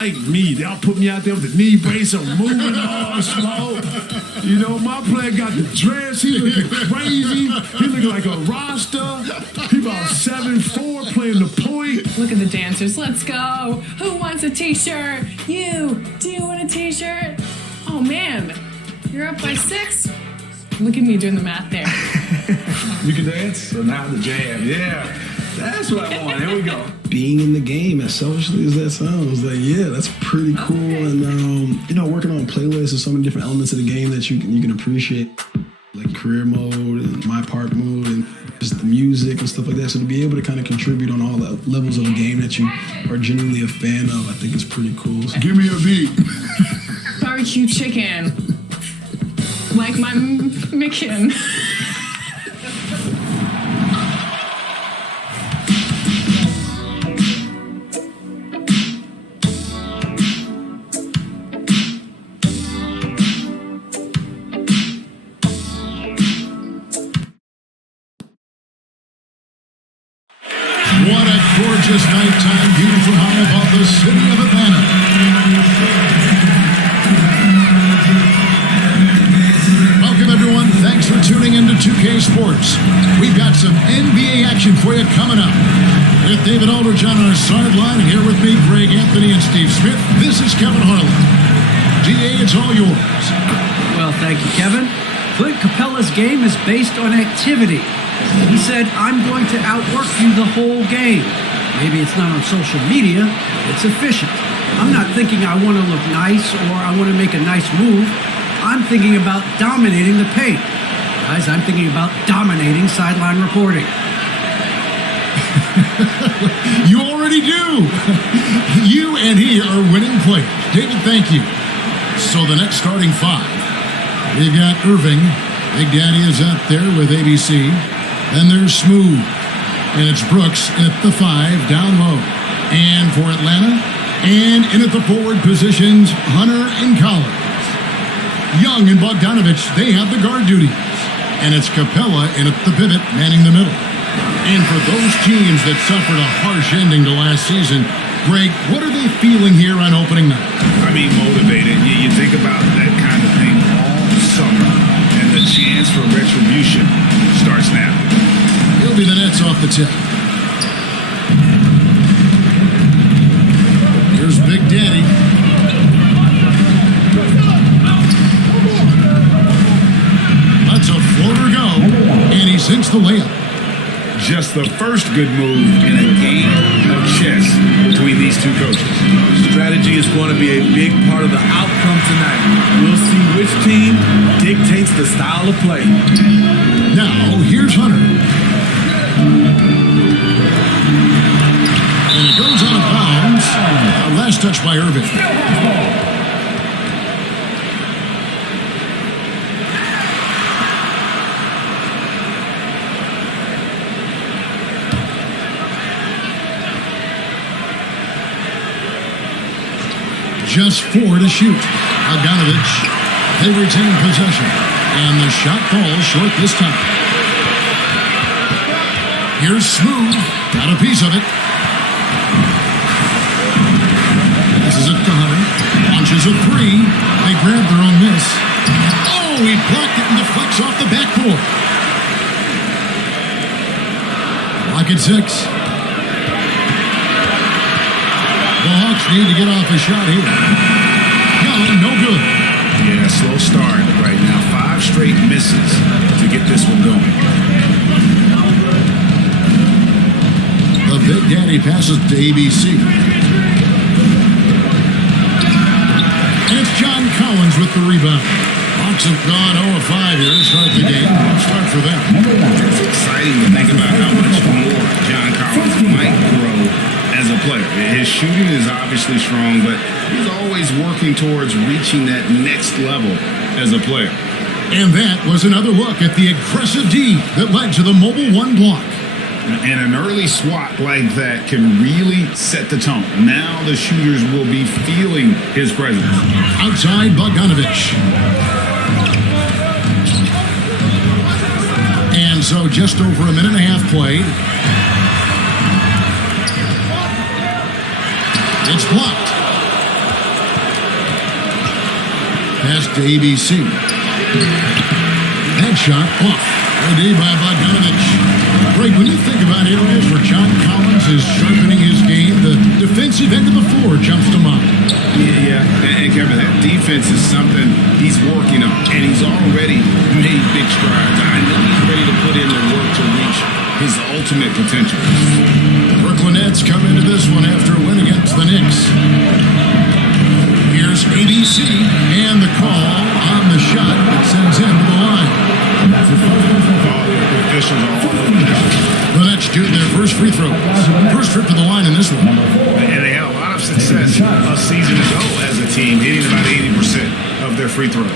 like me. They'll put me out there with the knee brace or moving all slow. You know, my player got the dress. He looking crazy. He looking like a roster. He about 7'4", playing the point. Look at the dancers. Let's go. Who wants a t-shirt? You. Do you want a t-shirt? Oh, man. You're up by 6? Look at me doing the math there. You can dance? So now the jam. Yeah. That's what I want. Here we go. Being in the game, as selfishly as that sounds, like, yeah, that's pretty cool. And, you know, working on playlists and so many different elements of the game that you can appreciate, like career mode and my part mode and just the music and stuff like that. So to be able to kind of contribute on all the levels of a game that you are genuinely a fan of, I think it's pretty cool. So, give me a beat. Barbecue chicken. Like my Micken. What a gorgeous nighttime view from high above the city of Atlanta. Welcome, everyone. Thanks for tuning into 2K Sports. We've got some NBA action for you coming up. With David Aldridge on our sideline, and here with me, Greg Anthony and Steve Smith. This is Kevin Harlan. DA, it's all yours. Well, thank you, Kevin. Clint Capella's game is based on activity. He said, I'm going to outwork you the whole game. Maybe it's not on social media, it's efficient. I'm not thinking I want to look nice or I want to make a nice move. I'm thinking about dominating the paint. Guys, I'm thinking about dominating sideline reporting. You already do. You and he are winning players. David, thank you. So the next starting 5, we've got Irving. Big Daddy is out there with ABC. Then there's Smooth. And it's Brooks at the 5 down low. And for Atlanta, and in at the forward positions, Hunter and Collins. Young and Bogdanovich, they have the guard duties. And it's Capella in at the pivot, manning the middle. And for those teams that suffered a harsh ending to last season, Greg, what are they feeling here on opening night? I mean, motivated. You think about that kind of thing all summer, and the chance for retribution starts now. He'll be the Nets off the tip. Here's Big Daddy. Lets a floater go, and he sinks the layup. Just the first good move in a game of chess between these two coaches. Strategy is going to be a big part of the outcome tonight. We'll see which team dictates the style of play. Now, here's Hunter. And it goes out of bounds. Last touch by Irving. Just 4 to shoot. Bogdanovich, they retain possession. And the shot falls short this time. Here's Smooth. Got a piece of it. This is it to Hunter. Launches a 3. They grab their own miss. Oh, he blocked it and deflects off the backboard. Lock at 6. The Hawks need to get off a shot here. No good. Yeah, slow start right now. 5 straight misses to get this one going. The Big Daddy passes to ABC. And it's John Collins with the rebound. Hawks have gone 0-5 here to start the game. Start for them. It's exciting to think about how much more John Collins might grow as a player. His shooting is obviously strong, but he's always working towards reaching that next level as a player. And that was another look at the aggressive D that led to the Mobile One block. And an early swat like that can really set the tone. Now the shooters will be feeling his presence. Outside, Bogdanovich. And so just over a minute and a half played. It's blocked. Pass to ABC. That shot off. Good by Bogdanovich. Greg, when you think about areas where John Collins is sharpening his game, the defensive end of the floor jumps to mind. Yeah. And Kevin, that defense is something he's working on, and he's already made big strides. I know he's ready to put in the work to reach his ultimate potential. Brooklyn Nets come into this one after a win against the Knicks. Here's ABC and the call on the shot that sends him to the line. The Nets shoot their first free throw. First trip to the line in this one. And they had a lot of success a season ago as a team, hitting about 80% of their free throws.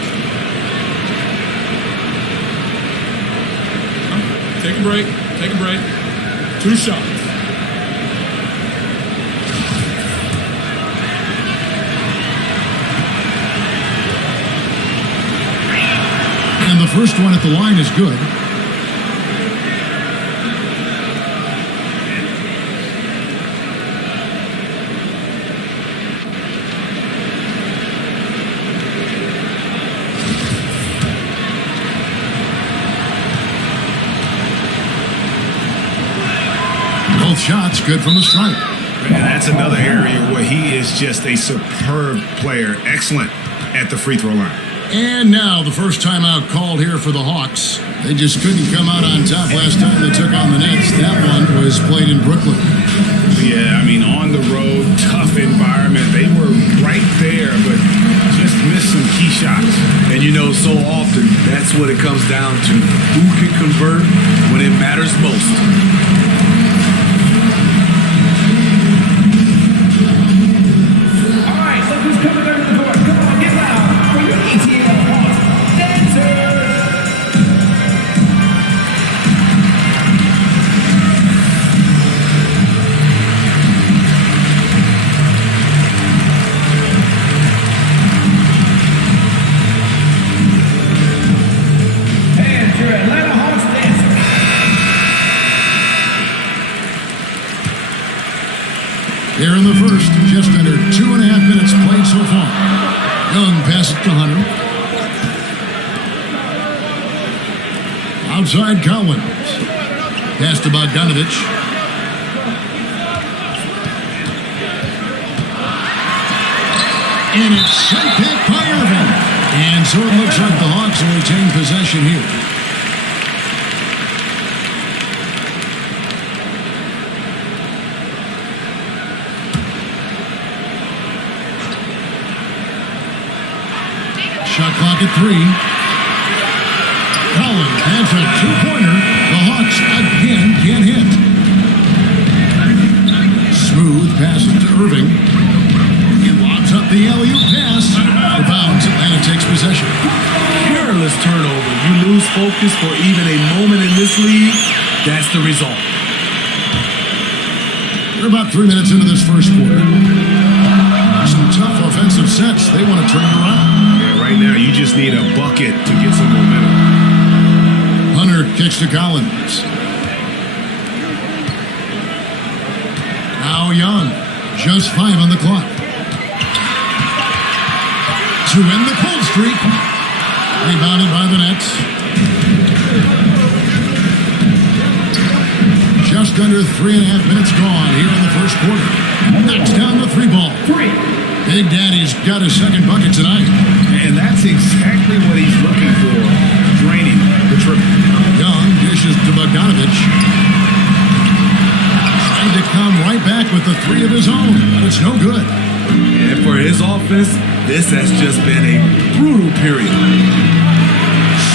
Take a break. Take a break. 2 shots. And the first one at the line is good. Both shots good from the stripe. And that's another area where he is just a superb player. Excellent at the free throw line. And now the first timeout called here for the Hawks. They just couldn't come out on top last time they took on the Nets. That one was played in Brooklyn. Yeah, I mean, on the road, tough environment. They were right there, but just missed some key shots. And you know, so often, that's what it comes down to. Who can convert when it matters most? All right, look who's coming under the court. Come on, get loud for your ATL Hawks dancers. And your Atlanta Hawks dancers. Here in the first, just under 2.5 minutes played so far. Young passes to Hunter. Outside Collins. Pass to Bogdanovich. And it's sent back by Irving. And so it looks like the Hawks will retain possession here. Shot clock at 3. Collins has a 2-pointer. The Hawks again can't hit. Smooth passes to Irving. He lobs up the alley-oop pass. The bounds. Atlanta takes possession. Careless turnover. You lose focus for even a moment in this league. That's the result. They're about 3 minutes into this first quarter. Some tough offensive sets. They want to turn it around. Right now, you just need a bucket to get some momentum. Hunter kicks to Collins. Now Young. Just 5 on the clock. To end the cold streak. Rebounded by the Nets. Just under 3.5 minutes gone here in the first quarter. Knocks down the 3-ball. Big Daddy's got his second bucket tonight. And that's exactly what he's looking for, draining the triple. Young dishes to Bogdanovich. Trying to come right back with the 3 of his own, but it's no good. And for his offense, this has just been a brutal period.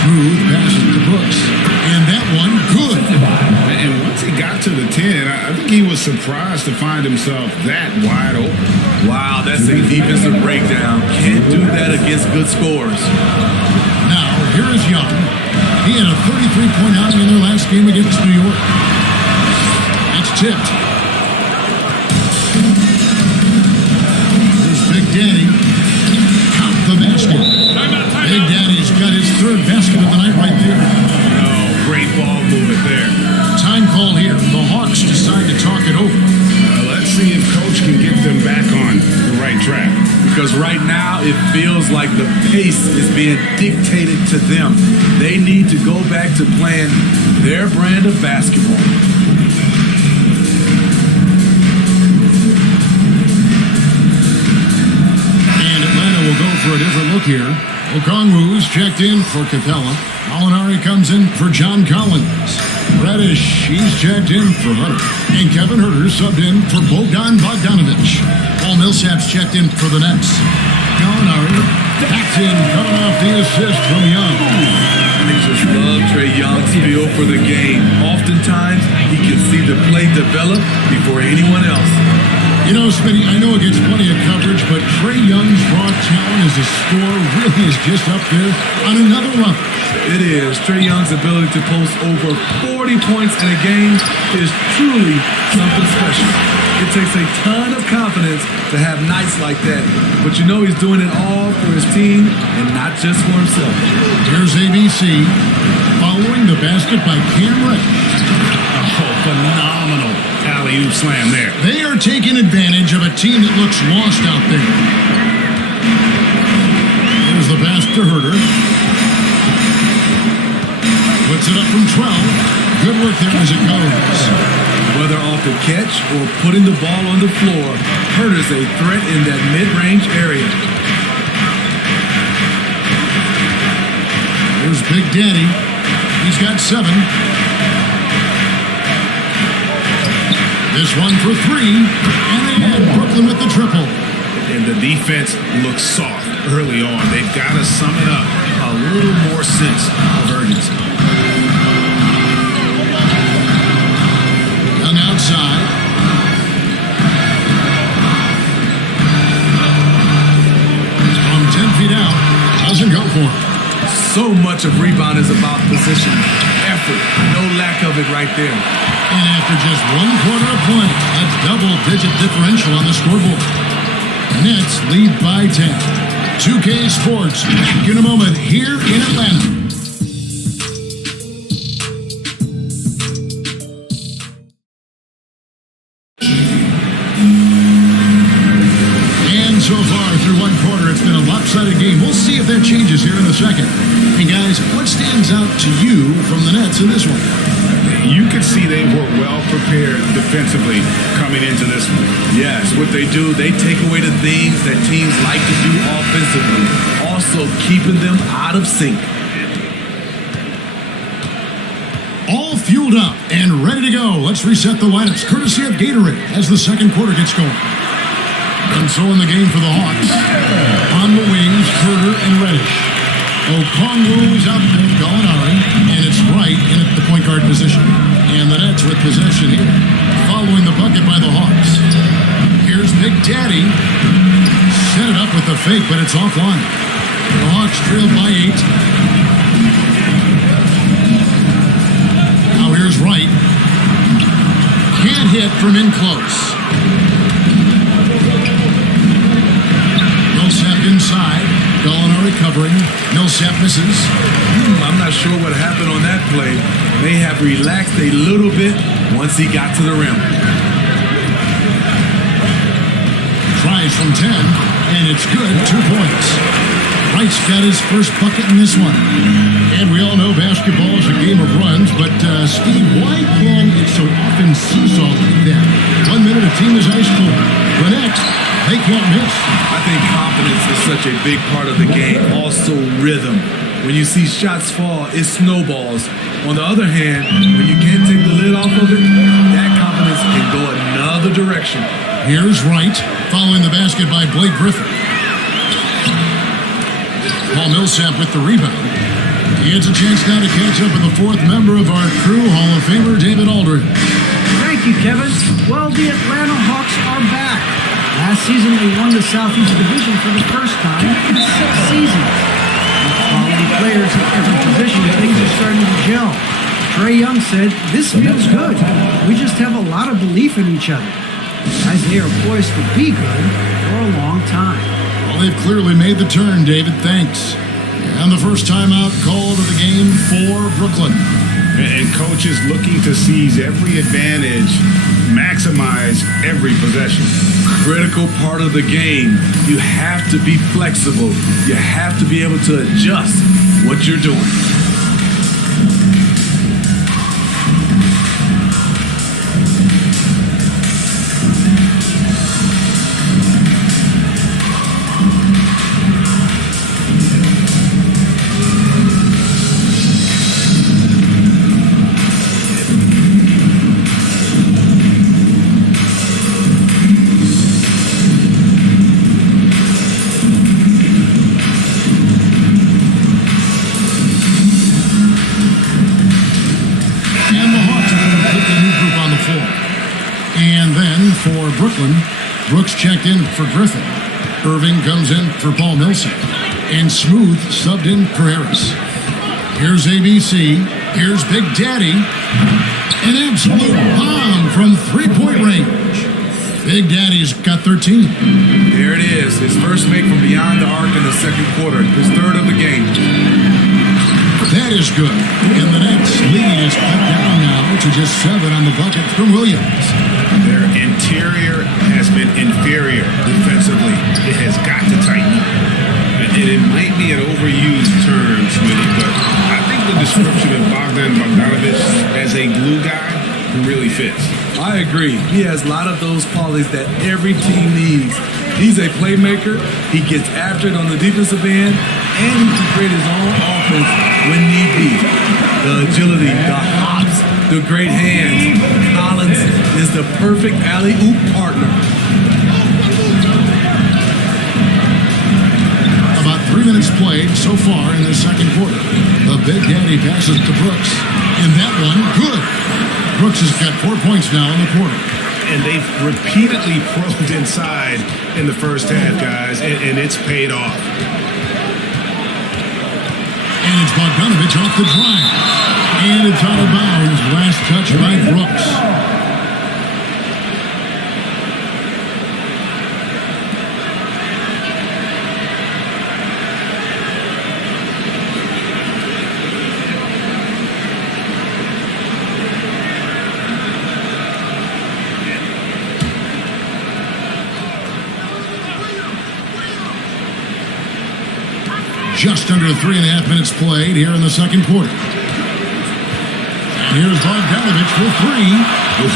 Smooth passes to Brooks. And that one, good. And once he got to the 10, I think he was surprised to find himself that wide open. Wow, that's a defensive breakdown. Can't do that against good scores. Now, here is Young. He had a 33-point outing in their last game against New York. It's tipped. Here's Big Daddy. Count the basket. Big Daddy's got his 3rd basket of the night right there. Oh, great ball movement there. Time call here. The Hawks decide to talk it over. Let's see if Coach can get them back on the right track. Because because right now it feels like the pace is being dictated to them. They need to go back to playing their brand of basketball. And Atlanta will go for a different look here. Okongwu's checked in for Capella. Molinari comes in for John Collins. Reddish, he's checked in for Hutter. And Kevin Huerter subbed in for Bogdan Bogdanovic. Paul Millsap's checked in for the Nets. Gallinari back in, coming off the assist from Young. I just love Trae Young's feel for the game. Oftentimes, he can see the play develop before anyone else. You know, Smitty, I know it gets plenty of coverage, but Trae Young's raw talent as a scorer really is just up there on another level. It is. Trae Young's ability to post over 40 points in a game is truly something special. It takes a ton of confidence to have nights like that. But you know he's doing it all for his team and not just for himself. Here's ABC following the basket by Cam Reddish. Oh, phenomenal alley-oop slam there. They are taking advantage of a team that looks lost out there. Here's the pass to Huerter. Puts it up from 12. Good work there as it goes. Whether off the catch or putting the ball on the floor, Huerter's a threat in that mid-range area. Here's Big Daddy. He's got 7. This one for 3. And they had Brooklyn with the triple. And the defense looks soft early on. They've got to sum it up a little more sense of urgency. Young outside. From 10 feet out. Doesn't go for it. So much of rebound is about position, effort. No lack of it right there. And after just 1 quarter of play, that's double-digit differential on the scoreboard. Nets lead by 10. 2K Sports, back in a moment here in Atlanta. And so far through 1 quarter, it's been a lopsided game. We'll see if that changes here in a second. Hey guys, what stands out to you from the Nets in this one? You could see they were well prepared defensively coming into this one. Yes, what they do, they take away the things that teams like to do offensively, also keeping them out of sync. All fueled up and ready to go. Let's reset the lineups, courtesy of Gatorade, as the second quarter gets going. And so in the game for the Hawks, on the wings, Huerter and Reddish. Okongwu's out there, Gallinari, and it's Wright in at the point guard position. And the Nets with possession here, following the bucket by the Hawks. Here's Big Daddy. Set it up with the fake, but it's offline. The Hawks trailed by 8. Now here's Wright. Can't hit from in close. Millsap inside. Gallinari covering. Millsap misses. I'm not sure what happened on that play. May have relaxed a little bit once he got to the rim. Tries from 10, and it's good. 2 points. Wright's got his first bucket in this one. And we all know basketball is a game of runs, but Steve, why can it so often seesaw like that? 1 minute a team is high school. The next, they can't miss. I think confidence is such a big part of the game. Also rhythm. When you see shots fall, it snowballs. On the other hand, when you can't take the lid off of it, that confidence can go another direction. Here's Wright, following the basket by Blake Griffin. Paul Millsap with the rebound. He has a chance now to catch up with the 4th member of our crew, Hall of Famer David Aldridge. Thank you, Kevin. Well, the Atlanta Hawks are back. Last season, they won the Southeast Division for the first time in 6 seasons. With quality players at every position, things are starting to gel. Trae Young said, "This feels good. We just have a lot of belief in each other." Guys, they are poised to be good for a long time. Well, they've clearly made the turn, David. Thanks. And the first timeout called of the game for Brooklyn. And coaches looking to seize every advantage maximize every possession. Critical part of the game. You have to be flexible. You have to be able to adjust what you're doing. And the Hawks with a completely new group on the floor. And then for Brooklyn, Brooks checked in for Griffin. Irving comes in for Paul Millsap. And Smooth subbed in for Harris. Here's ABC. Here's Big Daddy. An absolute bomb from three-point range. Big Daddy's got 13. There it is. His first make from beyond the arc in the second quarter. His third of the game. That is good. And the Nets lead is cut down now to just 7 on the bucket from Williams. Their interior has been inferior defensively. It has got to tighten up. And it might be an overused term, Smitty, but I think the description of Bogdan Bogdanovic as a glue guy really fits. I agree. He has a lot of those qualities that every team needs. He's a playmaker. He gets after it on the defensive end, and he can create his own offense when need be. The agility, the hops, the great hands. Collins is the perfect alley-oop partner. About 3 minutes played so far in the second quarter. The Big Daddy passes to Brooks. And that one, good. Brooks has got 4 points now in the quarter. And they've repeatedly probed inside in the first half, guys, and it's paid off. And it's Bogdanovic off the drive. And it's out of bounds. Last touch by Brooks. Just under 3.5 minutes played here in the second quarter. And here's Bogdanovic for 3. Oof,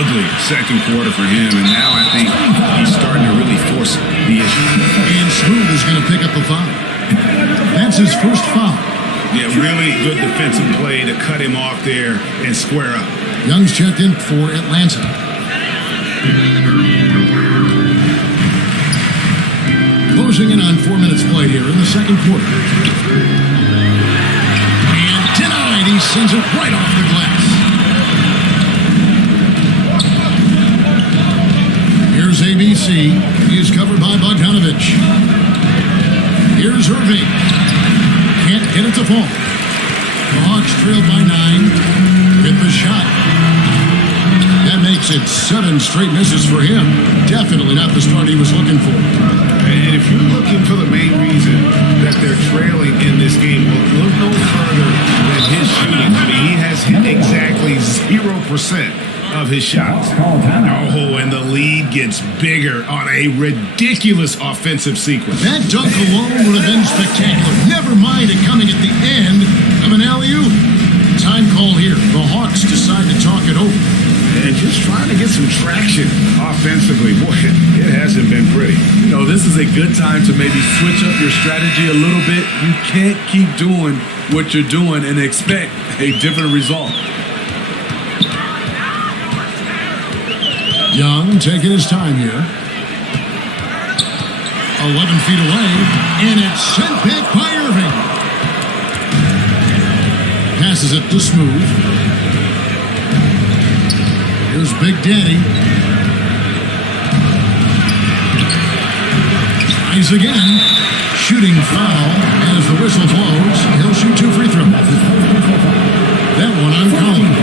ugly second quarter for him, and now I think he's starting to really force the issue. And Smooth is going to pick up the foul. That's his first foul. Yeah, really good defensive play to cut him off there and square up. Young's checked in for Atlanta. Closing in on 4 minutes played here in the second quarter. And denied. He sends it right off the glass. Here's ABC. He is covered by Bogdanovic. Here's Irving. Can't get it to fall. The Hawks trailed by 9. Hit the shot. That makes it 7 straight misses for him. Definitely not the start he was looking for. And if you're looking for the main reason that they're trailing in this game, well, look no further than his shooting. I mean, he has hit exactly 0% of his shots. Oh, and the lead gets bigger on a ridiculous offensive sequence. That dunk alone would have been spectacular. Never mind it coming at the end of an alley-oop. Time call here. The Hawks decide to talk it over. And just trying to get some traction offensively. Boy, it hasn't been pretty. You know, this is a good time to maybe switch up your strategy a little bit. You can't keep doing what you're doing and expect a different result. Young taking his time here. 11 feet away, and it's sent back by Irving. Passes it to Smooth. Here's Big Daddy. Tries again. Shooting foul as the whistle blows. He'll shoot 2 free throws. That one on Collins.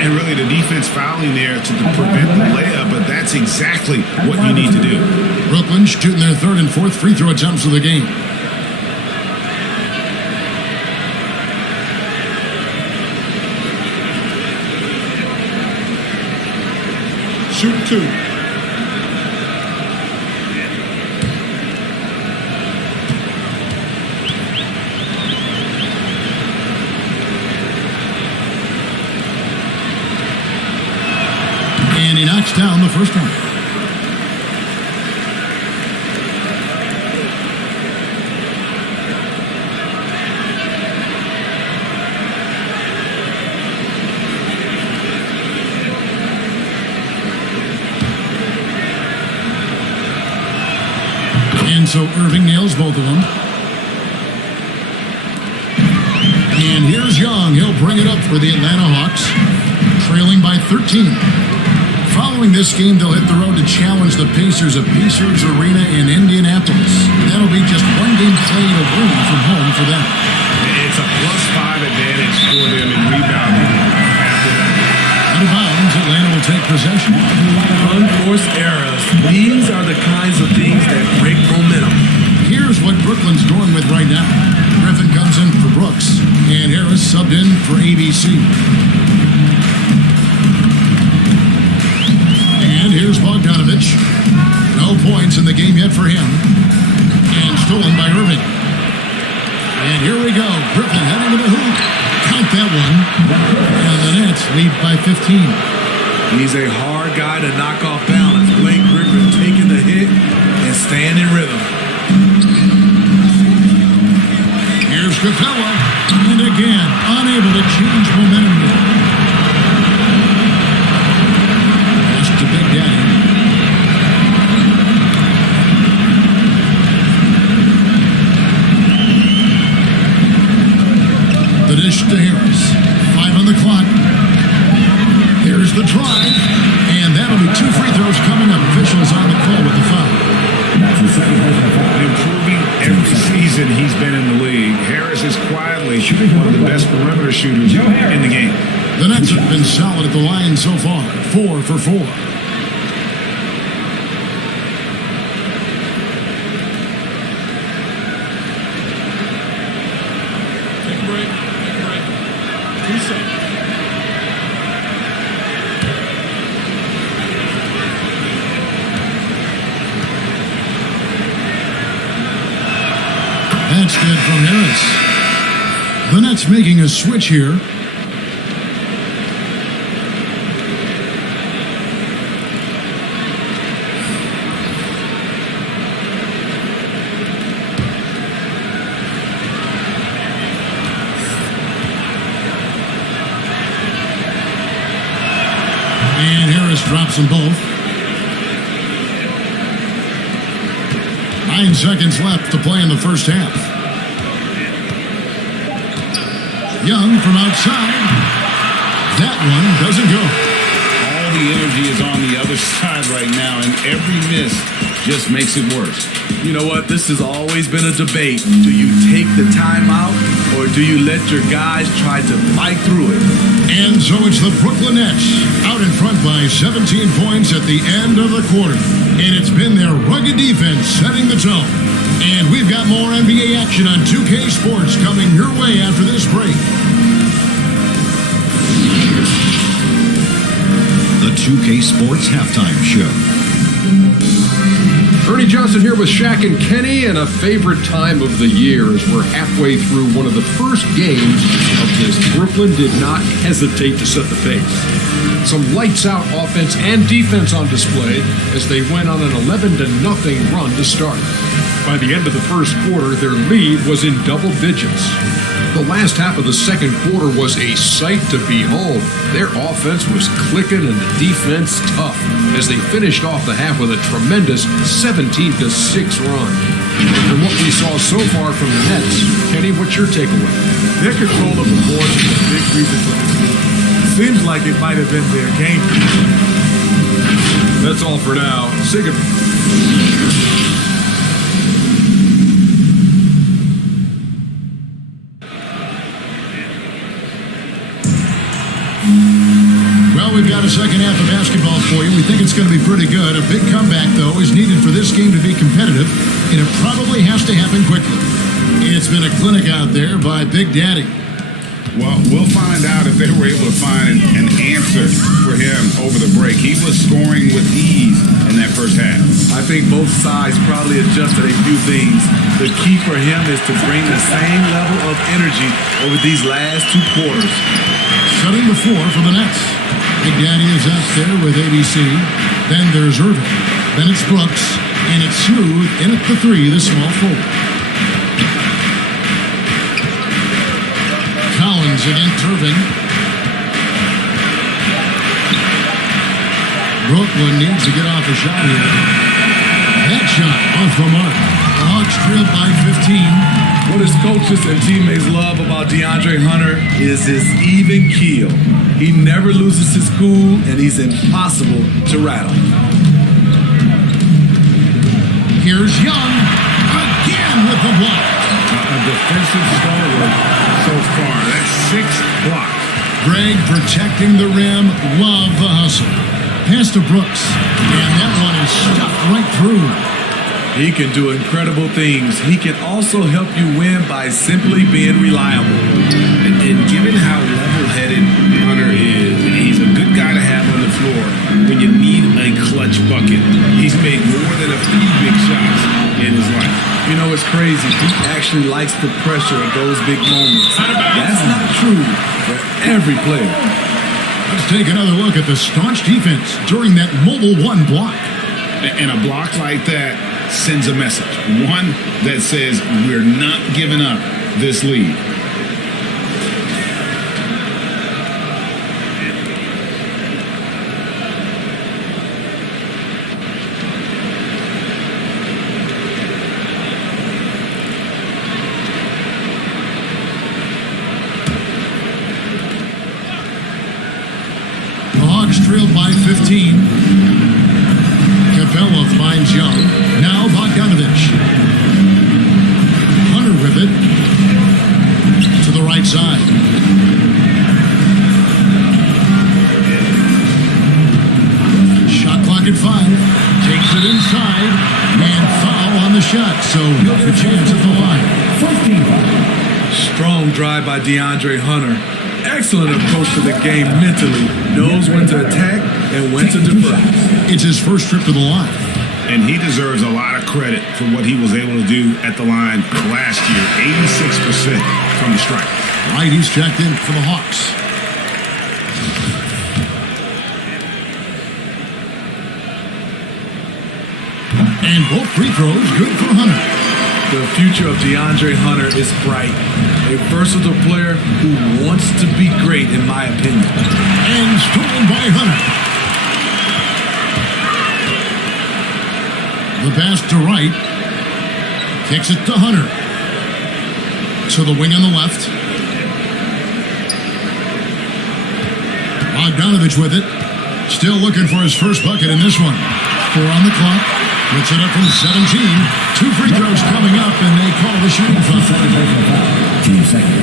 And really the defense fouling there to prevent the layup, but that's exactly what you need to do. Brooklyn shooting their 3rd and 4th free throw attempts of the game. 2. And he knocks down the first one. And so Irving nails both of them. And here's Young. He'll bring it up for the Atlanta Hawks, trailing by 13. Following this game, they'll hit the road to challenge the Pacers at Pacers Arena in Indianapolis. That'll be just one game played away from home for them. It's a +5 advantage for them in rebounding after that. Out of bounds, Atlanta will take possession. Unforced errors. These are the kinds of things that break momentum. Here's what Brooklyn's going with right now. Griffin comes in for Brooks, and Harris subbed in for ABC. And here's Bogdanovich. No points in the game yet for him. And stolen by Irving. And here we go. Griffin heading to the hoop. Count that one. And the Nets lead by 15. He's a hard guy to knock off balance. Blake Griffin taking the hit and staying in rhythm. Here's Capella. And again, unable to change momentum here. Pass to Big Daddy. The dish to Harris. 5 on the clock. Here's the drive. And that'll be 2 free throws coming up. Officials on the call with the foul. Improving every season he's been in the league. Harris is quietly one of the best perimeter shooters in the game. The Nets have been solid at the line so far. 4 for 4. Take a break. Reset. That's good from Harris. The Nets making a switch here. And Harris drops them both. 9 seconds left to play in the first half. Young from outside. That one doesn't go. All the energy is on the other side right now, and every miss just makes it worse. You know what? This has always been a debate. Do you take the timeout or do you let your guys try to fight through it? And so it's the Brooklyn Nets out in front by 17 points at the end of the quarter. And it's been their rugged defense setting the tone. And we've got more NBA action on 2K Sports coming your way after this break. The 2K Sports Halftime Show. Ernie Johnson here with Shaq and Kenny, and a favorite time of the year as we're halfway through one of the first games of this. Brooklyn did not hesitate to set the pace. Some lights-out offense and defense on display as they went on an 11-0 run to start. By the end of the first quarter, their lead was in double digits. The last half of the second quarter was a sight to behold. Their offense was clicking and the defense tough as they finished off the half with a tremendous 17-6 run. And from what we saw so far from the Nets, Kenny, what's your takeaway? Their control of the board is a big reason for this team. Seems like it might have been their game. That's all for now. Say goodbye. Well, we've got a second half of basketball for you. We think it's going to be pretty good. A big comeback, though, is needed for this game to be competitive, and it probably has to happen quickly. It's been a clinic out there by Big Daddy. Well, we'll find out if they were able to find an answer for him over the break. He was scoring with ease in that first half. I think both sides probably adjusted a few things. The key for him is to bring the same level of energy over these last 2 quarters. Setting the floor for the Nets. Big Daddy is out there with ABC. Then there's Irving. Then it's Brooks. And it's Smooth in at the 3, the small forward. Collins against Irving. Brooklyn needs to get off a shot here. That shot off the mark. The Hawks trail by 15. What his coaches and teammates love about DeAndre Hunter is his even keel. He never loses his cool, and he's impossible to rattle. Here's Young again with the block. A defensive stalwart so far. That's 6 blocks. Greg protecting the rim. Love the hustle. Pass to Brooks. And that one is stuffed right through. He can do incredible things. He can also help you win by simply being reliable. And given how level-headed Hunter is, he's a good guy to have on the floor when you need a clutch bucket. He's made more than a few big shots in his life. You know, it's crazy. He actually likes the pressure of those big moments. That's not true for every player. Let's take another look at the staunch defense during that mobile 1 block. And a block like that sends a message. One that says we're not giving up this lead. Trailed by 15. Capella finds Young. Now Bogdanovich. Hunter with it. To the right side. Shot clock at 5. Takes it inside. And foul on the shot. So no chance at the line. Strong drive by DeAndre Hunter. Excellent approach to the game mentally. Knows when to attack and when to defer. It's his first trip to the line. And he deserves a lot of credit for what he was able to do at the line last year. 86% from the stripe. Right, he's checked in for the Hawks. And both free throws good for Hunter. The future of DeAndre Hunter is bright. A versatile player who wants to be great, in my opinion. And stolen by Hunter. The pass to Wright. Kicks it to Hunter. To the wing on the left. Bogdanovich with it. Still looking for his first bucket in this one. 4 on the clock. Puts it up from 17. 2 free throws coming up, and they call the shooting foul.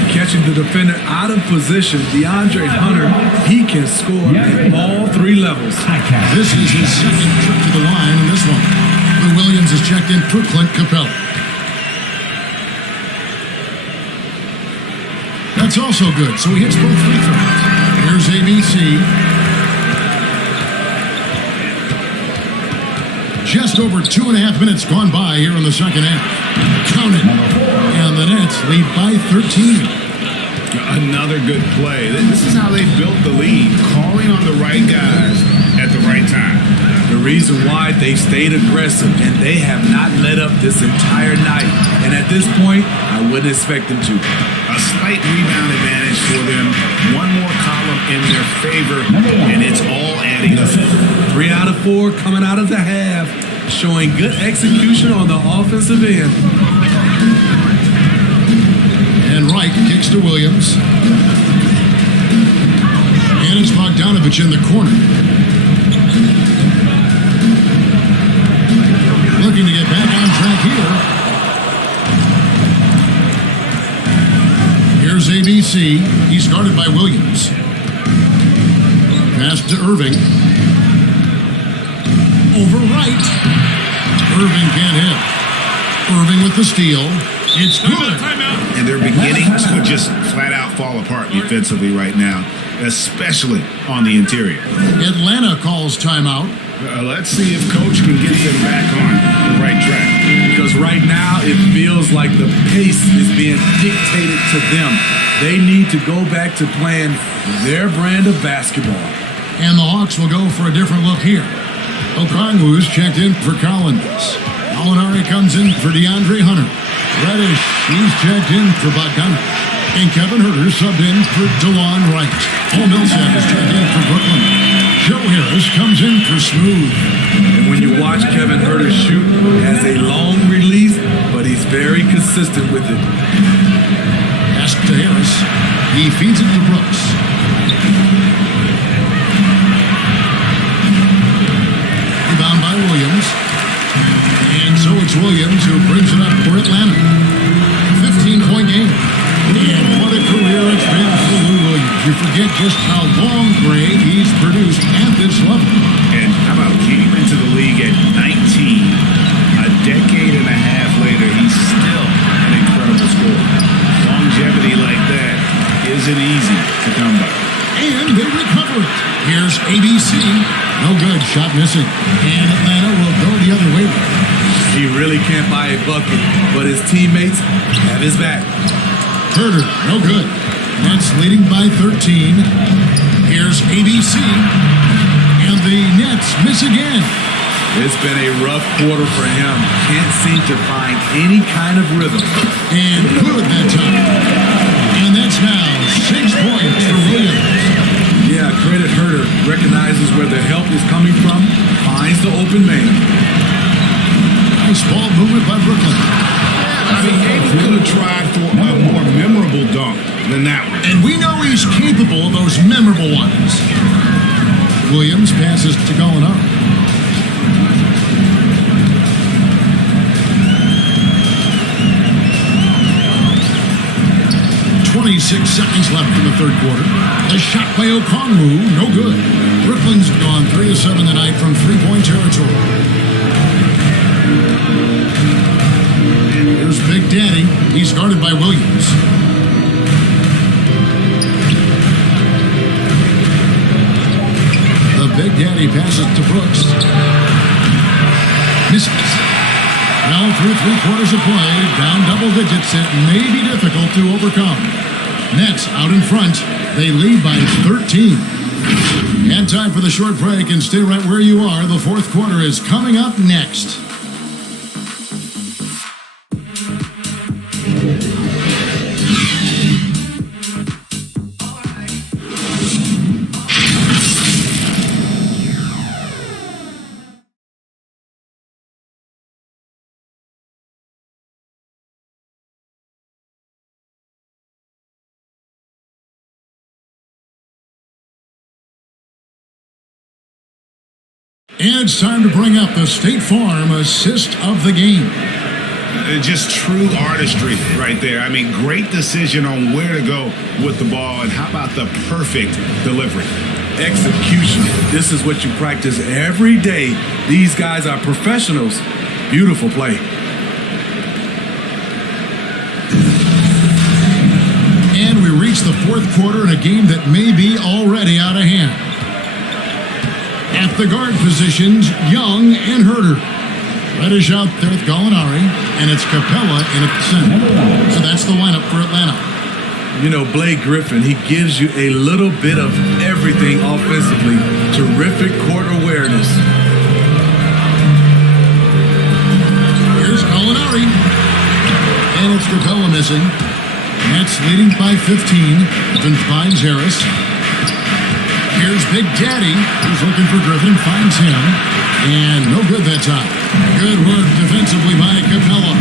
Catching the defender out of position, DeAndre Hunter, he can score at all 3 levels. This is his second trip to the line in this one. Lou Williams is checked in for Clint Capella. That's also good, so he hits both free throws. Here's ABC. Just over 2.5 minutes gone by here in the second half. Count it. And the Nets lead by 13. Another good play. This is how they built the lead, calling on the right guys at the right time. The reason why they stayed aggressive, and they have not let up this entire night. And at this point, I wouldn't expect them to. A slight rebound advantage for them. One more column in their favor, and it's all adding up. 3 out of 4 coming out of the half, showing good execution on the offensive end. And Wright kicks to Williams. And it's Bogdanovich in the corner. Looking to get back on track here. Here's ABC. He's guarded by Williams. Pass to Irving. Over Wright. Irving can't hit. Irving with the steal. It's good. And they're beginning to just flat out fall apart defensively right now, especially on the interior. Atlanta calls timeout. Let's see if Coach can get them back on the right track. Because right now it feels like the pace is being dictated to them. They need to go back to playing their brand of basketball. And the Hawks will go for a different look here. Okongwu's checked in for Collins. Molinari comes in for DeAndre Hunter. Reddish, he's checked in for Bogdanovich. And Kevin Huerter subbed in for DeLon Wright. Paul Millsap is checked in for Brooklyn. Joe Harris comes in for Smooth. And when you watch Kevin Huerter shoot, he has a long release, but he's very consistent with it. Pass to Harris. He feeds it to Brooks. Rebound by Williams. And so it's Williams who brings it up for Atlanta. 15-point game. And what a career it's been for Lou Williams. You forget just how long, Greg, he's produced at this level. And how about came into the league at 19. A decade and a half later, he's still an incredible scorer. Longevity like that isn't easy to come by. And they recover it. Here's ABC. No good. Shot missing. And Atlanta will go the other way. He really can't buy a bucket, but his teammates have his back. Huerter, no good. Nets leading by 13. Here's ABC. And the Nets miss again. It's been a rough quarter for him. Can't seem to find any kind of rhythm. And good that time. And that's now 6 points for Williams. Yeah, credit Huerter. Recognizes where the help is coming from. Finds the open man. Nice ball movement by Brooklyn. I mean, maybe could have tried for a more memorable dunk than that one. And we know he's capable of those memorable ones. Williams passes to Gallinari. 26 seconds left in the third quarter. A shot by Okongwu, no good. Brooklyn's gone 3 of 7 tonight from three-point territory. Here's Big Daddy. He's guarded by Williams. The Big Daddy passes to Brooks. Misses. Now through 3/4 of play, down double digits, it may be difficult to overcome. Nets out in front. They lead by 13. And time for the short break, and stay right where you are. The fourth quarter is coming up next. And it's time to bring up the State Farm assist of the game. Just true artistry right there. I mean, great decision on where to go with the ball, and how about the perfect delivery? Execution. This is what you practice every day. These guys are professionals. Beautiful play. And we reach the fourth quarter in a game that may be already out of hand. At the guard positions, Young and Huerter. Reddish out there with Gallinari, and it's Capella in at the center. So that's the lineup for Atlanta. You know, Blake Griffin, he gives you a little bit of everything offensively. Terrific court awareness. Here's Gallinari. And it's Capella missing. Nets leading by 15. Griffin finds Harris. Here's Big Daddy, who's looking for Griffin, finds him, and no good that time. Good work defensively by Capella.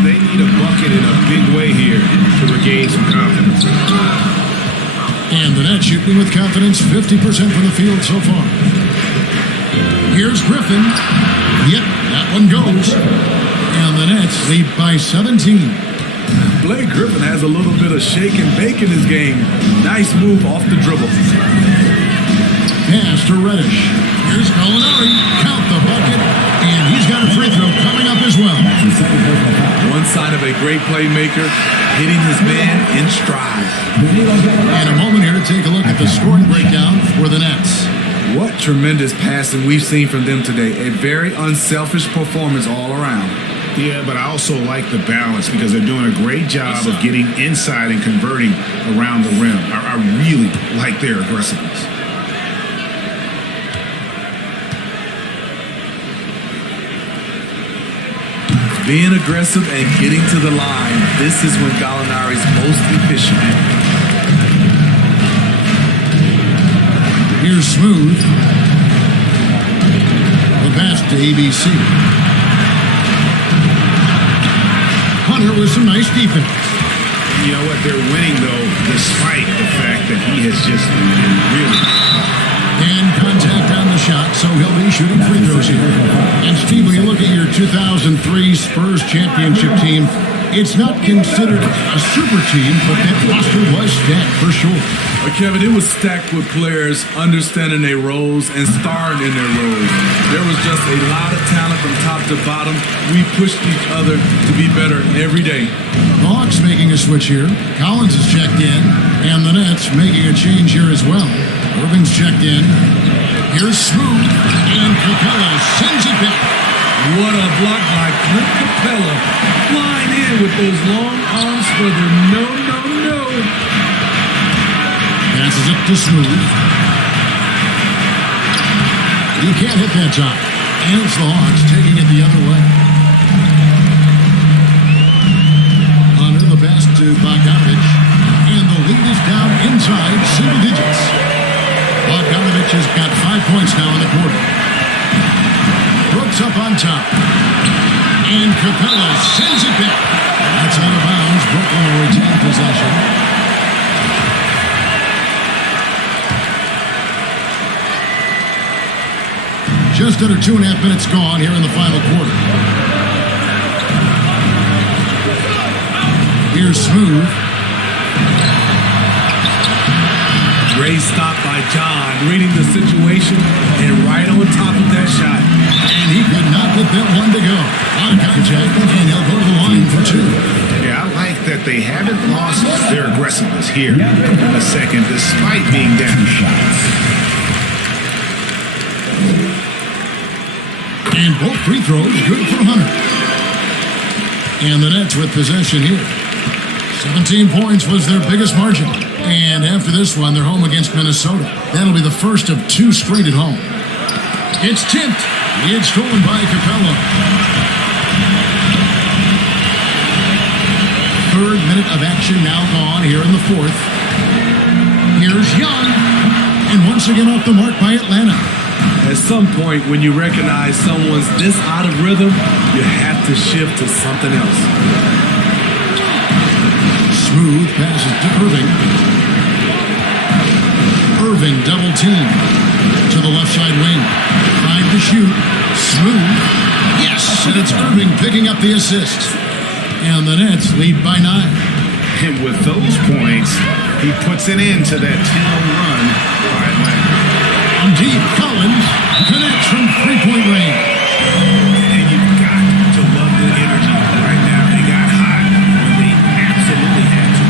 They need a bucket in a big way here to regain some confidence. And the Nets shooting with confidence, 50% from the field so far. Here's Griffin. Yep, that one goes. And the Nets lead by 17. Blake Griffin has a little bit of shake and bake in his game. Nice move off the dribble. Pass to Reddish. Here's Gallinari. Count the bucket. And he's got a free throw coming up as well. One sign of a a great playmaker, hitting his man in stride. In a moment here to take a look at the scoring breakdown for the Nets. What tremendous passing we've seen from them today. A very unselfish performance all around. Yeah, but I also like the balance because they're doing a great job of getting inside and converting around the rim. I really like their aggressiveness. Being aggressive and getting to the line, this is when Gallinari's most efficient. Here's Smooth. The pass to ABC. Hunter with some nice defense. You know what? They're winning, though, despite the fact that he has just really... And contact on the shot, so he'll be shooting free throws here. And Steve, when you look at your 2003 Spurs championship team, it's not considered a super team, but that roster was stacked for sure. Kevin, it was stacked with players understanding their roles and starring in their roles. There was just a lot of talent from top to bottom. We pushed each other to be better every day. The Hawks making a switch here. Collins is checked in, and the Nets making a change here as well. Irving's checked in. Here's Smooth, and Capella sends it back. What a block by Clint Capella. Flying in with those long arms for the no. Passes it to Smooth. You can't hit that shot. And it's the Hawks taking it the other way. Under the pass to Bogdanovich. And the lead is down inside single digits. Bogdanovich has got 5 points now in the quarter. Brooks up on top. And Capella sends it back. That's out of bounds. Brooklyn will retain possession. Just under 2.5 minutes gone here in the final quarter. Here's Smooth. Great stop by John, reading the situation and right on top of that shot. And he could not get that one to go. On contact, and he'll go to the line for two. Yeah, I like that they haven't lost their aggressiveness here in the second, despite being down shots. And both free throws good for Hunter. And the Nets with possession here. 17 points was their biggest margin. And after this one, they're home against Minnesota. That'll be the first of 2 straight at home. It's tipped. It's stolen by Capella. 3rd minute of action now gone here in the 4th. Here's Young. And once again off the mark by Atlanta. At some point, when you recognize someone's this out of rhythm, you have to shift to something else. Smooth passes to Irving. Irving double team to the left side wing. Trying to shoot. Smooth. Yes, and it's Irving picking up the assist. And the Nets lead by 9. And with those points, he puts an end to that 10-0 run by Atlanta. On deep, Collins connects from 3-point range. And you've got to love the energy right now. They got hot when they absolutely had to.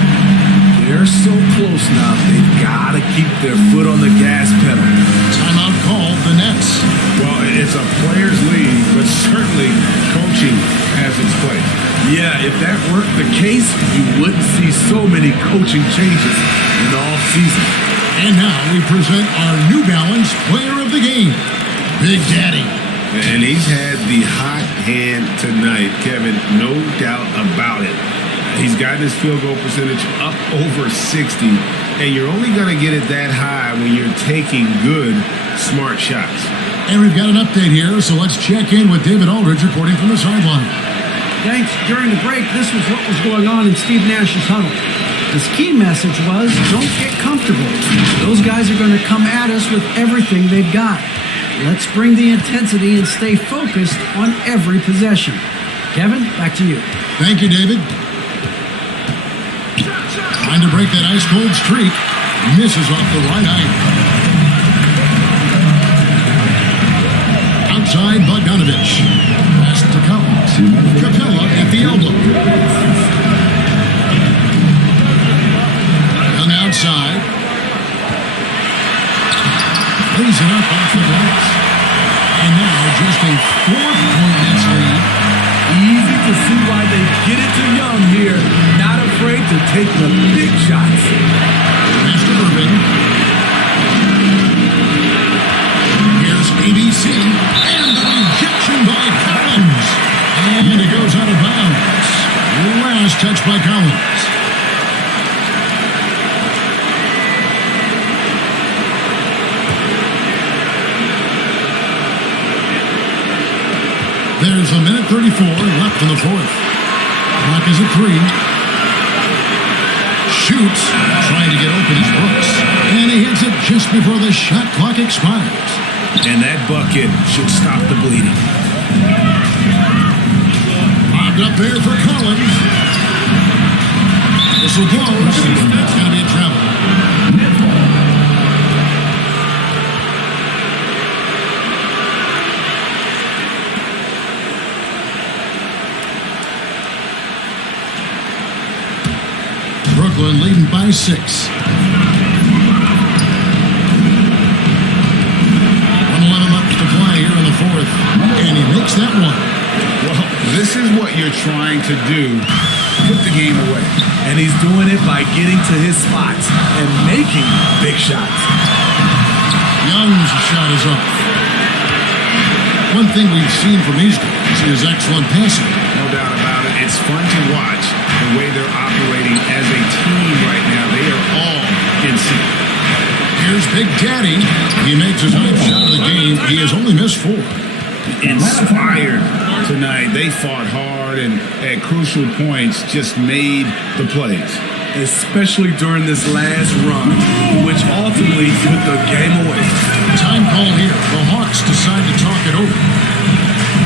They're so close now, they've got to keep their foot on the gas pedal. Timeout called the Nets. Well, it's a players' league, but certainly coaching has its place. Yeah, if that weren't the case, you wouldn't see so many coaching changes in the offseason. And now we present our New Balance Player of the Game, Big Daddy. And he's had the hot hand tonight, Kevin, no doubt about it. He's gotten his field goal percentage up over 60, and you're only going to get it that high when you're taking good, smart shots. And we've got an update here, so let's check in with David Aldridge reporting from the sideline. Thanks. During the break, this was what was going on in Steve Nash's huddle. His key message was, don't get comfortable. Those guys are going to come at us with everything they've got. Let's bring the intensity and stay focused on every possession. Kevin, back to you. Thank you, David. Trying to break that ice-cold streak. Misses off the right eye. Outside, Bogdanovich. Pass to Collins. Capella at the elbow. a 4-point Nets lead. Easy to see why they get it to Young here. Not afraid to take the big shots. Master Irving. Here's ABC. And the rejection by Collins. And it goes out of bounds. Last touch by Collins. There's a minute 34 left in the fourth. Clock is at 3. Shoots, trying to get open is Brooks. And he hits it just before the shot clock expires. And that bucket should stop the bleeding. Lobbed up there for Collins. Whistle blows. That's going to be a travel. Brooklyn leading by 6. 1:11 left to play here in the fourth. And he makes that one. Well, this is what you're trying to do. Put the game away. And he's doing it by getting to his spots and making big shots. Young's shot is off. One thing we've seen from these guys is excellent passing. No doubt about it. It's fun to watch the way they're operating as a team right now. They are all in sync. Here's Big Daddy. He makes his ninth shot of the game. He has only missed 4. Inspired tonight. They fought hard and at crucial points just made the plays. Especially during this last run, which ultimately put the game away. Time call here. The Hawks decide to talk it over.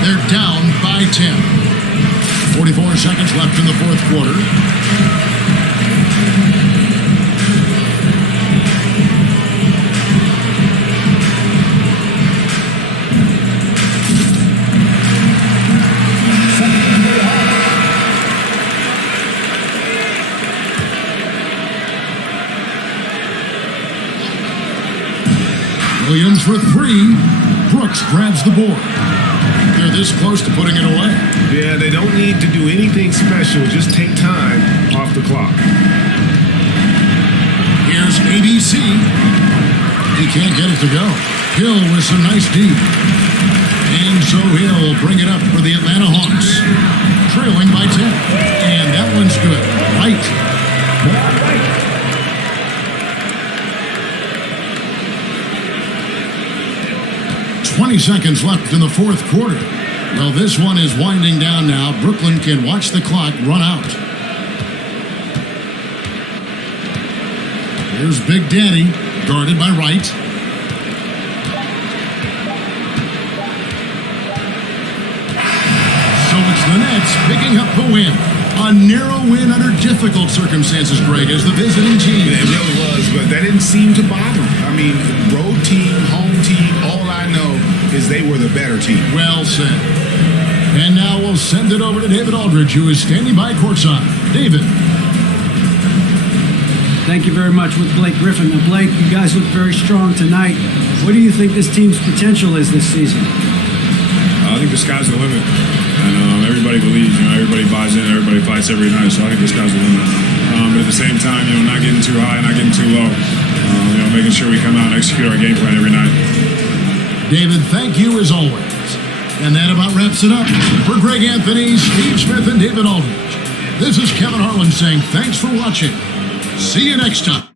They're down by 10. 44 seconds left in the fourth quarter. Williams for 3. Brooks grabs the board. They're this close to putting it away. Yeah, they don't need to do anything special. Just take time off the clock. Here's ABC. He can't get it to go. Hill with some nice D. And so Hill bring it up for the Atlanta Hawks. Trailing by 10. And that one's good. Right. 20 seconds left in the fourth quarter. Well, this one is winding down now. Brooklyn can watch the clock run out. Here's Big Daddy, guarded by Wright. So it's the Nets picking up the win. A narrow win under difficult circumstances, Greg, as the visiting team. It really was, but that didn't seem to bother them. I mean, road team, home team, all I know is they were the better team. Well said. And now we'll send it over to David Aldridge, who is standing by courtside. David. Thank you very much with Blake Griffin. Now, Blake, you guys look very strong tonight. What do you think this team's potential is this season? I think the sky's the limit. And everybody believes, everybody buys in, everybody fights every night. So I think the sky's the limit. But at the same time, not getting too high, not getting too low. Making sure we come out and execute our game plan every night. David, thank you as always. And that about wraps it up. For Greg Anthony, Steve Smith, and David Aldridge, this is Kevin Harlan saying thanks for watching. See you next time.